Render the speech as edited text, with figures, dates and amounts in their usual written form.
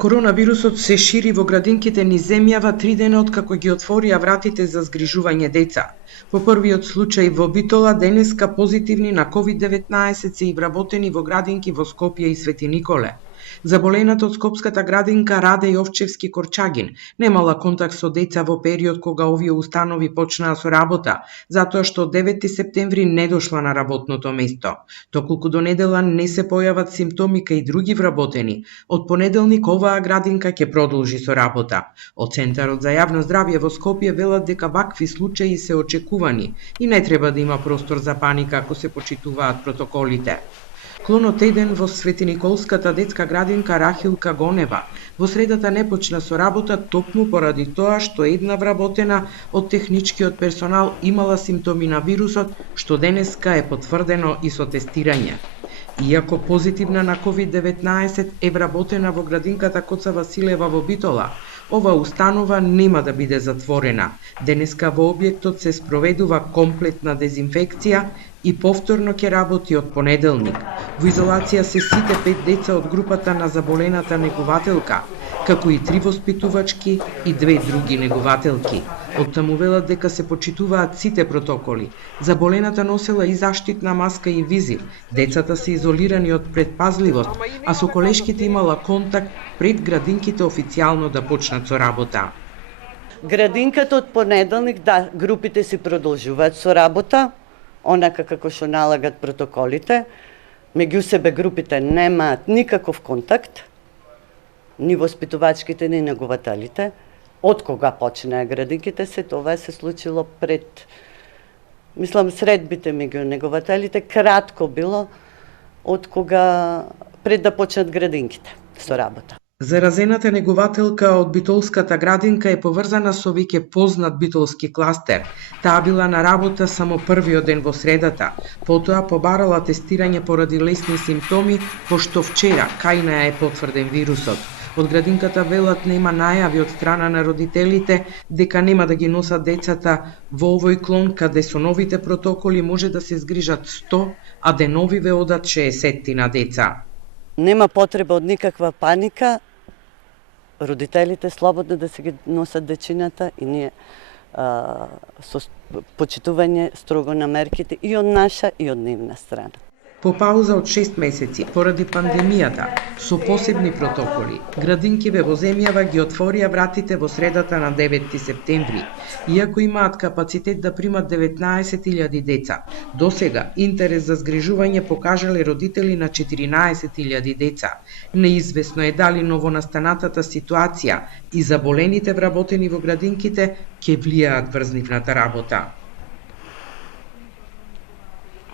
Коронавирусот се шири во градинките низ земјава 3 дена откако ги отворија вратите за згрижување деца. По првиот случај во Битола, денеска позитивни на COVID-19 се и вработени во градинки во Скопје и Свети Николе. Заболената од скопската градинка Раде Јовчевски Корчагин немала контакт со деца во период кога овие установи почнаа со работа, затоа што од 9 септември не дошла на работното место. Доколку до недела не се појават симптоми кај други вработени, од понеделник оваа градинка ќе продолжи со работа. Од Центарот за јавно здравје во Скопје велат дека вакви случаи се очекувани и не треба да има простор за паника ако се почитуваат протоколите. Клонот еден во Светиниколската детска градинка Рахилка Гонева во средата не почна со работа токму поради тоа што една вработена од техничкиот персонал имала симптоми на вирусот, што денеска е потврдено и со тестирање. Иако позитивна на COVID-19 е вработена во градинката Коца Василева во Битола, ова установа нема да биде затворена. Денеска во објектот се спроведува комплетна дезинфекција и повторно ќе работи од понеделник. Во изолација се сите 5 деца од групата на заболената негователка, како и 3 воспитувачки и 2 други негователки. Оттаму велат дека се почитуваат сите протоколи. Заболената носела и заштитна маска и визир. Децата се изолирани од предпазливост, а со колешките имала контакт пред градинките официјално да почнат со работа. Градинката од понеделник, да, групите си продолжуваат со работа, онака како што налагат протоколите. Меѓу себе групите немаат никаков контакт, ни воспитувачките, ни негователите. Од кога почнаа градинките се, тоа се случило пред, мислам, средбите меѓу негователите, кратко било од кога пред да почнат градинките со работа. Заразената негователка од битолската градинка е поврзана со веќе познат битолски кластер. Таа била на работа само првиот ден во средата, потоа побарала тестирање поради лесни симптоми, пошто вчера кај неа е потврден вирусот. Од градинката велат нема најави од страна на родителите дека нема да ги носат децата во овој клон каде со новите протоколи може да се згрижат 100, а деновиве одат 60 на деца. Нема потреба од никаква паника, родителите слободно да се ги носат дечината и ние со почитување строго на мерките и од наша и од нивна страна. По пауза од 6 месеци, поради пандемијата, со посебни протоколи, градинкиве во земјава ги отворија вратите во средата на 9 септември, иако имаат капацитет да примат 19.000 деца. Досега, интерес за згрижување покажале родители на 14.000 деца. Неизвестно е дали новонастанатата ситуација и заболените вработени во градинките ќе влијаат врз нивната работа.